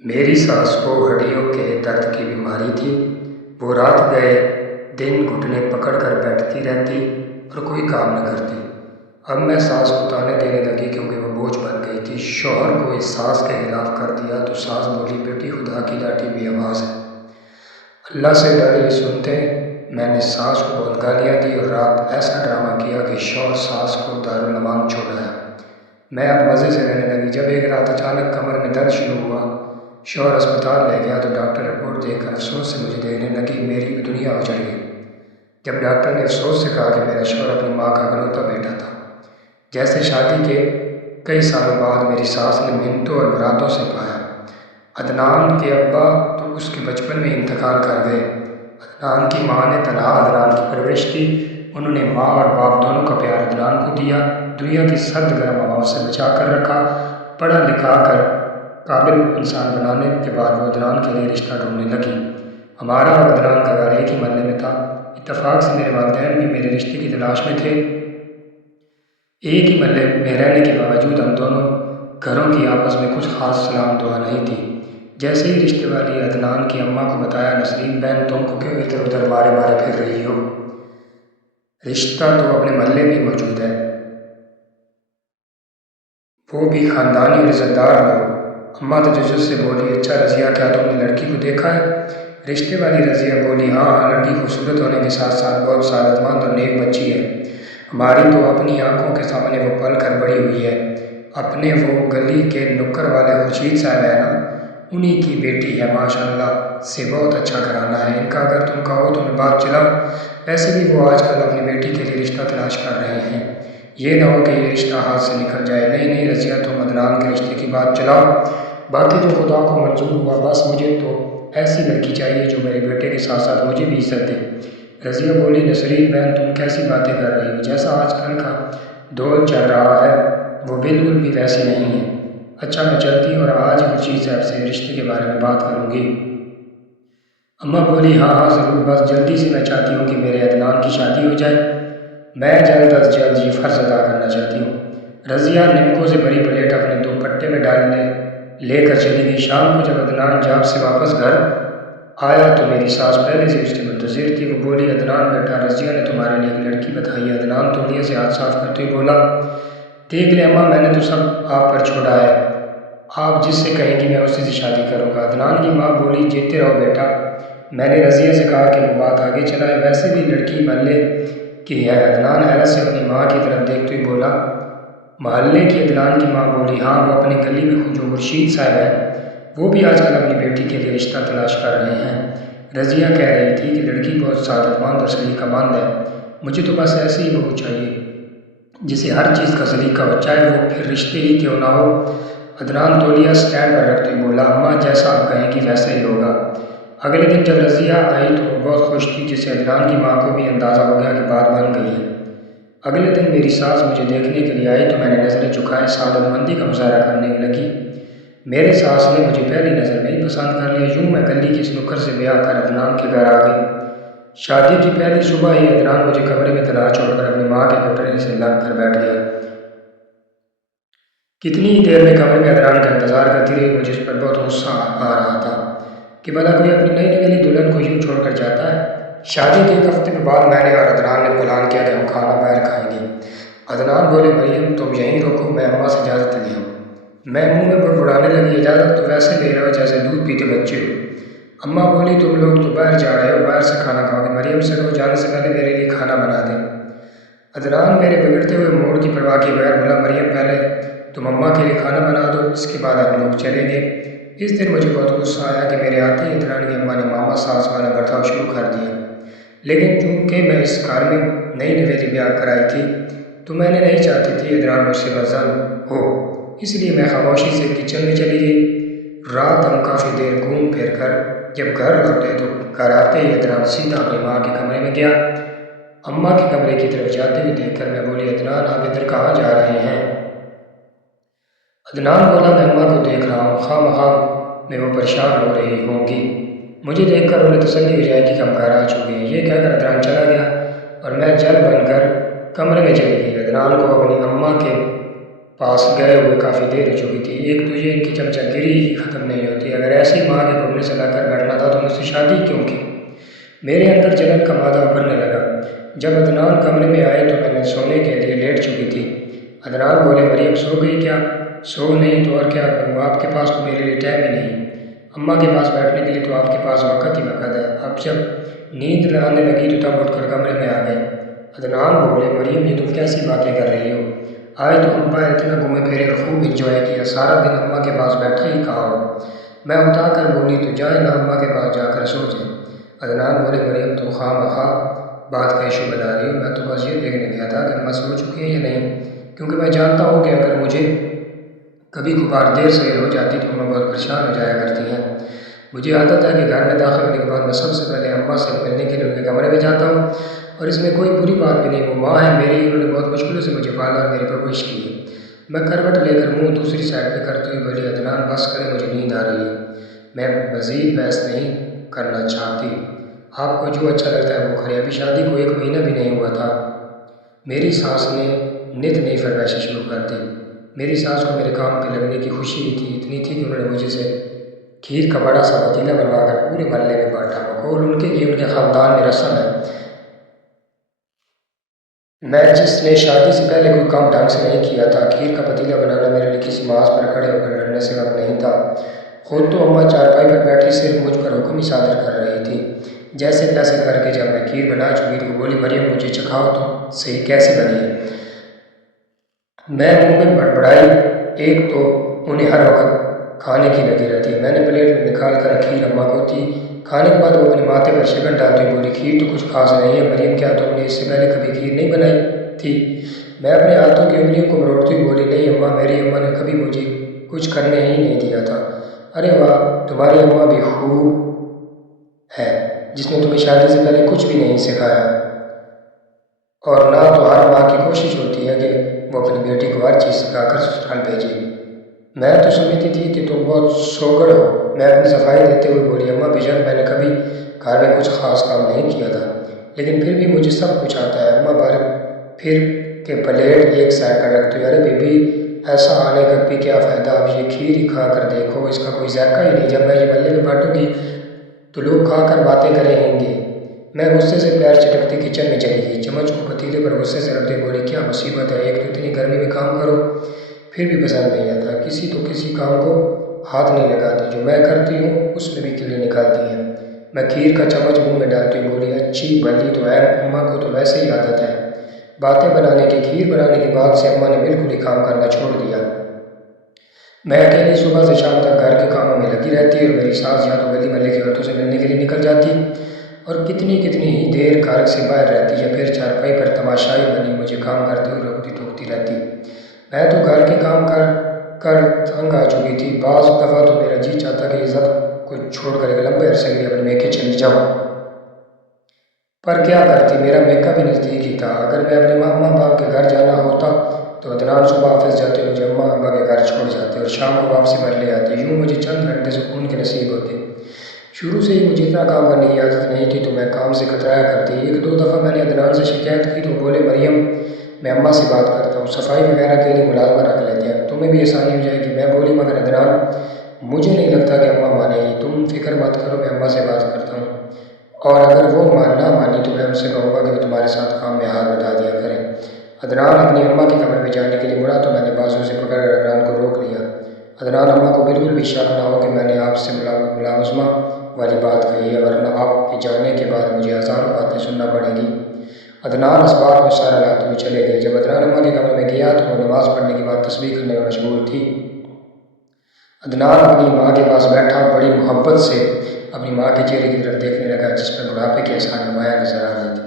میری ساس کو ہڈیوں کے درد کی بیماری تھی۔ وہ رات گئے دن گھٹنے پکڑ کر بیٹھتی رہتی اور کوئی کام نہ کرتی۔ اب میں ساس کو تانے دینے لگی کیونکہ وہ بوجھ بن گئی تھی۔ شوہر کو اس ساس کے خلاف کر دیا تو ساس بولی، بیٹی خدا کی لاٹھی بے آواز ہے، اللہ سے ڈر یہ سنتے۔ میں نے ساس کو بہت گالیاں دی اور رات ایسا ڈرامہ کیا کہ شوہر ساس کو دارالمان چھوڑایا۔ میں اب مزے سے رہنے لگی۔ جب ایک رات اچانک کمر میں درد شروع ہوا، شوہر اسپتال لے گیا تو ڈاکٹر رپورٹ دیکھ کر افسوس سے مجھے دیکھنے لگی۔ میری دنیا اجڑ گئی جب ڈاکٹر نے افسوس سے کہا کہ میرا شوہر اپنی ماں کا اکلوتا بیٹا تھا۔ جیسے شادی کے کئی سالوں بعد میری ساس نے منتوں اور براتوں سے پایا۔ عدنان کے ابا تو اس کے بچپن میں انتقال کر گئے۔ عدنان کی ماں نے تنہا عدنان کی پرورش کی۔ انہوں نے ماں اور باپ دونوں کا پیار عدنان کو دیا، دنیا کی سرد گرم ہواؤں سے بچا کر رکھا۔ پڑھا لکھا کر قابل انسان بنانے کے بعد وہ عدنان کے لیے رشتہ ڈھونڈنے لگی۔ ہمارا اور عدنان کا گھر ایک ہی محلے میں تھا۔ اتفاق سے میرے والدین بھی میرے رشتے کی تلاش میں تھے۔ ایک ہی محلے میں رہنے کے باوجود ہم دونوں گھروں کی آپس میں کچھ خاص سلام دعا نہیں تھی۔ جیسے ہی رشتے والی عدنان کی اماں کو بتایا، نسرین بہن تم کو کیوں ادھر ادھر مارے مارے پھر رہی ہو؟ رشتہ تو اپنے محلے میں ہی موجود ہے، وہ بھی خاندانی اور عزت دار لوگ۔ اماں تجسس سے بولی، اچھا رضیہ کیا تم نے لڑکی کو دیکھا ہے؟ رشتے والی رضیہ بولی، ہاں، لڑکی خوبصورت ہونے کے ساتھ ساتھ بہت سعادت مند اور نیک بچی ہے۔ ہماری تو اپنی آنکھوں کے سامنے وہ پل کر بڑی ہوئی ہے۔ اپنے وہ گلی کے نکر والے خورشید صاحب ہے نا، انہی کی بیٹی ہے، ماشاءاللہ سے بہت اچھا گھرانہ ہے ان کا۔ اگر تم کہو تو میں بات چلاؤں؟ ویسے بھی وہ آج کل اپنی بیٹی کے لیے رشتہ تلاش کر رہے ہیں، یہ نہ ہو کہ یہ رشتہ ہاتھ سے نکل جائے۔ نہیں نہیں رضیہ، تم عدنان کے رشتے کی بات چلاؤ، باقی جو خدا کو منظور ہوا، بس مجھے تو ایسی لڑکی چاہیے جو میرے بیٹے کے ساتھ ساتھ مجھے بھی عزت دے۔ رضیہ بولی، نسرین بہن تم کیسی باتیں کر رہی ہو؟ جیسا آج کل کا دور چل رہا ہے وہ بالکل بھی ویسی نہیں ہے۔ اچھا میں چلتی ہوں اور آج خورشید صاحب سے رشتے کے بارے میں بات کروں گی۔ اماں بولی، ہاں ہاں ضرور، بس جلدی سے، میں چاہتی ہوں کہ میرے عدنان کی شادی ہو جائے، میں جلد از جلد یہ فرض ادا کرنا چاہتی ہوں۔ رضیہ نمکوں سے بھری پلیٹ اپنے دوپٹے میں ڈالنے لے کر چلی گئی۔ شام کو جب عدنان جاب سے واپس گھر آیا تو میری ساس پہلے سے اس کے منتظر تھی۔ وہ بولی، عدنان بیٹا، رضیہ نے تمہارے لیے ایک لڑکی بتائی ہے۔ عدنان تولیے سے ہاتھ صاف کرتے ہوئے بولا، دیکھ لیں اماں، میں نے تو سب آپ پر چھوڑا ہے، آپ جس سے کہیں گی میں اسی سے شادی کروں گا۔ عدنان کی ماں بولی، جیتے رہو بیٹا، میں نے رضیہ سے کہا کہ وہ بات آگے چلائے، ویسے بھی لڑکی محلے کی ہے۔ عدنان حیرت سے اپنی ماں کی طرف دیکھتے ہوئے بولا، محلے کی؟ عدنان کی ماں بولی، ہاں، وہ اپنی گلی میں جو خورشید صاحب ہے وہ بھی آج کل اپنی بیٹی کے لیے رشتہ تلاش کر رہے ہیں۔ رضیہ کہہ رہی تھی کہ لڑکی بہت سعادت مند اور سلیقہ مند ہے، مجھے تو بس ایسی ہی بہو چاہیے جسے ہر چیز کا سلیقہ ہو، چاہے وہ پھر رشتے ہی کیوں نہ ہو۔ عدنان تولیہ سٹینڈ پر رکھتے ہوئے بولا، اماں جیسا آپ کہیں گی ویسا ہی ہوگا۔ اگلے دن جب رضیہ آئی تو وہ بہت خوش تھی، جس سے عدنان کی ماں کو بھی اندازہ ہو گیا کہ بات بن گئی ہے۔ اگلے دن میری ساس مجھے دیکھنے کے لیے آئی تو میں نے نظریں جھکائے سعادت مندی کا مظاہرہ کرنے لگی۔ میرے ساس نے مجھے پہلی نظر میں ہی پسند کر لیا۔ یوں میں گلی کے اس نکر سے بیاہ کر عدنان کے گھر آ گئی۔ شادی کی پہلی صبح ہی عدنان مجھے کمرے میں تنہا چھوڑ کر اپنی ماں کے گھٹنے سے لگ کر بیٹھ گیا۔ کتنی ہی دیر میں کمرے میں عدنان کا انتظار کرتی رہی۔ مجھے اس پر بہت غصہ آ رہا تھا کہ بھلا کوئی اپنی نئی نویلی دلہن کو یوں چھوڑ کر جاتا ہے۔ شادی کے ایک ہفتے کے بعد میں نے اور عدنان نے پلان کیا کہ ہم کھانا باہر کھائیں گے۔ عدنان بولے، مریم تم یہیں رکو، میں اماں سے اجازت لے آؤں۔ میں منہ میں بڑبڑانے لگی، اجازت تو ویسے لے رہے ہو جیسے دودھ پیتے بچے ہو۔ اماں بولی، تم لوگ تو باہر جا رہے ہو، باہر سے کھانا کھاؤ گے، مریم سے کہو جانے سے پہلے میرے لیے کھانا بنا دے۔ عدنان میرے بگڑتے ہوئے موڈ کی پرواہ کیے بغیر بولا، مریم پہلے تم اماں کے لیے کھانا بنا دو، اس کے بعد ہم لوگ چلیں گے۔ اس دن مجھے بہت غصہ آیا کہ میرے آتے ہی عدنان کی اماں نے ماما ساس والا برتاؤ شروع کر دیا۔ لیکن چونکہ میں اس گھر میں نئی نویلی بیاہ کرائی تھی تو میں نے نہیں چاہتی تھی عدنان مجھ سے بدظن ہو، اس لیے میں خاموشی سے کچن میں چلی گئی۔ رات ہم کافی دیر گھوم پھر کر جب گھر لوٹے تو گھر آتے ہی عدنان سیدھا اپنی ماں کے کمرے میں گیا۔ اماں کے کمرے کی طرف جاتے ہوئے دیکھ کر میں بولی، عدنان آپ ادھر کہاں جا رہے ہیں؟ عدنان بولا، میں اماں کو دیکھ رہا ہوں، خواہ مخواہ میں وہ پریشان ہو رہی ہوں گی، مجھے دیکھ کر انہیں تسلی ہو جائے گی کہ ہم گھر آ چکے ہیں۔ یہ کہہ کر عدنان چلا گیا اور میں جل بن کر کمرے میں چلی گئی۔ عدنان کو اپنی اماں کے پاس گئے ہوئے کافی دیر ہو چکی تھی۔ ایک تجھے ان کی چمچہ گیری ہی ختم نہیں ہوتی، اگر ایسی ماں کے گھومنے سے لا کر بیٹھنا تھا تو مجھ سے شادی کیوں کی؟ میرے اندر جلن کا مادہ ابھرنے لگا۔ جب عدنان کمرے میں آئے تو میں نے سونے کے لیے لیٹ چکی تھی۔ عدنان بولے، مریم سو گئی کیا؟ سو نہیں تو اور کیا کروں، آپ کے پاس تو میرے لیے ٹائم ہی نہیں۔ اماں کے پاس بیٹھنے کے لیے تو آپ کے پاس وقت ہی وقت ہے۔ اب جب نیند آنے لگی تو تب اٹھ کر کمرے میں آ گئے۔ عدنان بولے، مریم یہ تم کیسی باتیں کر رہی ہو؟ آج تو ابا اتنا گھومے پھرے اور خوب انجوائے کیا، سارا دن اماں کے پاس بیٹھے ہی کہا ہو۔ میں اٹھا کر بولی، تو جائیں نا اماں کے پاس جا کر سو جائیں۔ عدنان بولے، مریم تم خواہ مخواہ بات کا ایشو بنا رہی ہو، میں تو بس یہ دیکھنے گیا تھا کہ اماں سو چکی ہیں یا نہیں، کیونکہ میں جانتا ہوں کہ اگر مجھے کبھی کبھار دیر سویر ہو جاتی تو اماں بہت پریشان ہو جایا کرتی ہیں۔ مجھے عادت ہے کہ گھر میں داخل ہونے کے بعد میں سب سے پہلے اماں سے ملنے کے لیے ان کے کمرے میں جاتا ہوں، اور اس میں کوئی بری بات بھی نہیں، وہ ماں ہے میری، انہوں نے بہت مشکلوں سے مجھے پالا اور میری پرورش کی ہے۔ میں کروٹ لے کر منہ دوسری سائڈ پہ کرتے ہوئے بولی، عدنان بس کرے، مجھے نیند آ رہی ہے، میں مزید بحث نہیں کرنا چاہتی، آپ کو جو اچھا لگتا ہے وہ کریں، ابھی شادی کو 1 مہینہ بھی نہیں ہوا تھا۔ میری ساس نے نت نئی فرمائشیں شروع کر دی۔ میری ساس کو میرے کام پہ لگنے کی خوشی تھی، اتنی تھی کہ انہوں نے مجھے سے کھیر کا بڑا سا پتیلا بنوا کر پورے محلے میں بانٹا، اور ان کے یہ ان کے خاندان میں رسم ہے۔ میں جس نے شادی سے پہلے کوئی کام ڈھنگ سے نہیں کیا تھا، کھیر کا پتیلا بنانا میرے لیے کسی ماس پر کھڑے ہو کر لڑنے سے کم نہیں تھا۔ خود تو اماں چارپائی پر بیٹھی صرف مجھ پر حکم ہی صادر کر رہی تھی۔ جیسے تیسے کر کے جب میں کھیر بنا چکی تو بولی، مریم مجھے چکھاؤ تو صحیح کیسے بنی ہے؟ میں منہ میں بڑبڑائی، ایک تو انہیں ہر وقت کھانے کی لگی رہتی ہے۔ میں نے پلیٹ میں نکال کر کھیر اماں کو دی۔ کھانے کے بعد وہ اپنے ماتھے پر شکن ڈالتی بولی، کھیر تو کچھ خاص نہیں ہے مریم، کیا تم نے اس سے پہلے کبھی کھیر نہیں بنائی تھی؟ میں اپنے ہاتھوں کی انگلیوں کو مروڑتی بولی، نہیں اماں، میری اماں نے کبھی مجھے کچھ کرنے ہی نہیں دیا تھا۔ ارے واہ، تمہاری اماں بھی خوب ہے، جس نے تمہیں شادی سے پہلے کچھ بھی نہیں سکھایا، اور نہ تو ہر ماں کی کوشش ہوتی ہے کہ وہ اپنی بیٹی کو ہر چیز سکھا کر سسرال بھیجے۔ میں تو سمجھتی تھی کہ تم بہت سوگڑ ہو۔ میں اپنی صفائی دیتے ہوئے بولی، اماں بے شک میں نے کبھی گھر میں کچھ خاص کام نہیں کیا تھا، لیکن پھر بھی مجھے سب کچھ آتا ہے۔ اماں بھر پھر کے پلیٹ ایک سائڈ پر رکھتی ہوئی، ارے بی بی ایسا آنے کا بھی کیا فائدہ، اب یہ کھیر ہی کھا کر دیکھو، اس کا کوئی ذائقہ ہی نہیں، جب میں یہ محلے میں بانٹوں گی تو لوگ کھا کر باتیں کریں گے۔ میں غصے سے پیر چٹکتی کچن میں چلی گئی، چمچ کو پتیلے پر غصے سے رکھتے بولی، کیا مصیبت ہے، ایک تو اتنی گرمی میں کام کرو پھر بھی پسند نہیں آتا، کسی تو کسی کام کو ہاتھ نہیں لگاتی، جو میں کرتی ہوں اس میں بھی کیڑے نکالتی ہیں۔ میں کھیر کا چمچ منہ میں ڈالتی ہوں بولی، اچھی بھلی تو ہے، اماں کو تو ویسے ہی عادت ہے باتیں بنانے کی۔ کھیر بنانے کے بعد سے اماں نے بالکل ہی کام کرنا چھوڑ دیا۔ میں اکیلی صبح سے شام تک گھر کے کاموں میں لگی رہتی اور میری ساس یا تو گلی محلے کی عورتوں سے ملنے کے لیے نکل جاتی اور کتنی ہی دیر گھر سے باہر رہتی، یا پھر چارپائی پر تماشائی بنی مجھے کام کرتے ہوئے روکتی ٹوکتی رہتی۔ میں تو گھر کے کام کر کر تنگ آ چکی تھی، بعض دفعہ تو میرا جی چاہتا کہ عزت کو چھوڑ کر ایک لمبے عرصے کے لیے اپنے میکے چلی جاؤں، پر کیا کرتی، میرا میکہ بھی نزدیک ہی تھا۔ اگر میں اپنے ماں باپ کے گھر جانا ہوتا تو عدنان صبح آفس جاتے، مجھے اماں ابا کے گھر چھوڑ جاتے اور شام کو واپسی پر لے آتے، یوں مجھے چند گھنٹے سکون کے نصیب ہوتے۔ شروع سے ہی مجھے اتنا کام کرنے کی عادت نہیں تھی تو میں کام سے کترایا کرتی۔ 1-2 دفعہ میں نے عدنان سے شکایت کی تو بولے، مریم میں اماں سے بات کرتا ہوں، صفائی وغیرہ کے لیے ملازمہ رکھ لیتے ہیں، تمہیں بھی آسانی ہو جائے گی۔ میں بولی، مگر عدنان مجھے نہیں لگتا کہ اماں مانے گی، تم فکر مت کرو، میں اماں سے بات کرتا ہوں، اور اگر وہ نہ مانی تو میں ان سے کہوں گا کہ وہ تمہارے ساتھ کام میں ہاتھ بٹا دیا کریں۔ عدنان اپنی اماں کے کمرے میں جانے کے لیے مڑا تو میں نے بازو سے پکڑ کر عدنان کو روک لیا۔ عدنان، اماں کو بالکل بھی شک نہ ہو کہ میں نے آپ سے ملازمہ والی بات کہی ہے، ورنہ آپ کے جانے کے بعد مجھے ہزاروں باتیں سننا پڑیں گی۔ عدنان اسباب میں سارا لاتے ہوئے چلے گئے۔ جب عدنان اماں کے کمرے میں گیا تو وہ نماز پڑھنے کے بعد تسبیح کرنے میں مشغول تھی۔ عدنان اپنی ماں کے پاس بیٹھا بڑی محبت سے اپنی ماں کے چہرے کی طرف دیکھنے لگا، جس پر بڑھاپے کے آثار نمایاں نظر آ رہے تھے۔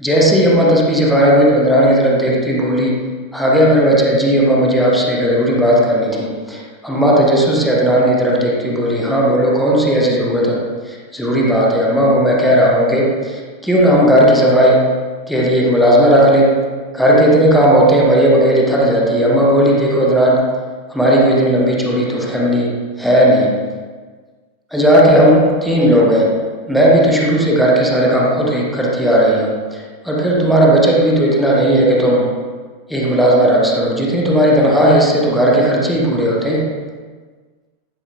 جیسے ہی اماں تسبیح سے فارغ ہوئی تو عدنان کی طرف دیکھتی بولی، آ گیا میرا بچہ؟ جی اماں، مجھے آپ سے ایک ضروری بات کرنی تھی۔ اماں تجسس سے عدنان کی طرف دیکھتی بولی، ہاں بولو، کون سی ایسی ضروری بات ہے؟ اماں، وہ میں کہہ رہا ہوں کہ کیوں نہ ہم گھر کی صفائی کے لیے ایک ملازمہ رکھ لیں، گھر کے اتنے کام ہوتے ہیں، مریم اکیلی تھک جاتی ہے۔ اماں بولی، دیکھو عدنان، ہماری کوئی اتنی لمبی چوڑی تو فیملی ہے نہیں، جا کے ہم 3 لوگ ہیں، میں بھی تو شروع سے گھر کے سارے کام خود ہی کرتی آ رہی ہوں، اور پھر تمہارا بچت بھی تو اتنا نہیں ہے کہ تم ایک ملازمہ رقص کرو، جتنی تمہاری تنخواہ ہے اس سے تو گھر کے خرچے ہی پورے ہوتے ہیں۔